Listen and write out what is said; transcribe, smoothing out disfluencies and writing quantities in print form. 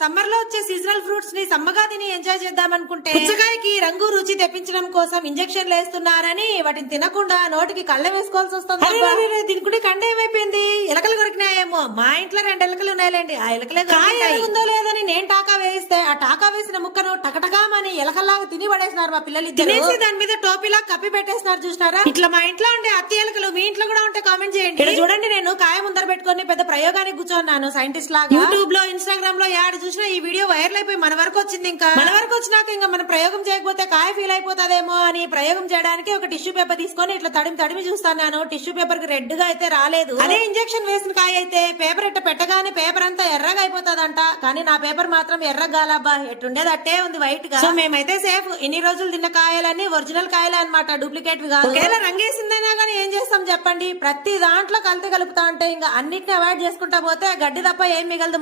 Summer లో వచ్చే seasonal fruits ని సమ్మగా తిని ఎంజాయ్ చేద్దాం అనుకుంటే పుచ్చకాయకి రంగు రుచి తెప్పించడం కోసం ఇంజెక్షన్లు వేస్తున్నారని వాటిని తినకుండా నోటికి కళ్ళ వేసుకోవాల్సి వస్తుంది. తినుకుంటే కండ ఏమైపోయింది, ఎలకలు కొరికినాయేమో. మా ఇంట్లో 2 ఎలకలు ఉన్నాయిలేండి, ఆ ఎలకలే ఉందో లేదని నేను టాకా వేస్తే ఆ టాకా వేసిన ముక్కను టకటకామని ఎలకల్లాగా తిని పడేసినారు మా పిల్లలు. తినేసి దాని మీద టోపీలా కప్పి పెట్టేసినారు. చూసినారా? ఇట్లా మా ఇంట్లో ఉండే అత్తి ఎలకలు మీ ఇంట్లో కూడా ఉంటే కామెంట్ చేయండి. ఇక్కడ చూడండి, నేను కాయ ముందర పెట్టుకొని పెద్ద ప్రయోగానికి కూర్చోన్నాను సైంటిస్ట్ లాగా. యూట్యూబ్ లో ఇన్స్టాగ్రామ్ లో యాడ్ చూసినా ఈ వీడియో వైరల్ అయిపోయి మన వరకు వచ్చింది. ఇంకా మన వరకు వచ్చినాక ఇంకా మనం ప్రయోగం చేయకపోతే కాయ ఫీల్ అయిపోతాదేమో అని ప్రయోగం చేయడానికి ఒక టిష్యూ పేపర్ తీసుకొని ఇట్లా తడిమి చూస్తాను. టిష్యూ పేపర్ కి రెడ్ గా అయితే రాలేదు. అదే ఇంజెక్షన్ వేసిన కాయ అయితే పేపర్ ఇట్ట పెట్టగానే పేపర్ అంతా ఎర్రగా అయిపోతాదంట. కానీ నా పేపర్ మాత్రం ఎర్రగాలబ్బా, ఎట్టుండేది అట్టే ఉంది వైట్ గా. సో మేమైతే సేఫ్. ఇన్ని రోజులు తిన్న కాయలన్నీ ఒరిజినల్ కాయలే అనమాట, డూప్లికేట్ గా. ఒకవేళ రంగేసిందైనా కానీ ఏం చేస్తాం చెప్పండి. ప్రతి దాంట్లో కల్తీ కలుపుతా అంటే ఇంకా అన్నిటిని అవాయిడ్ చేసుకుంటా పోతే గడ్డి తప్ప ఏం మిగలదు.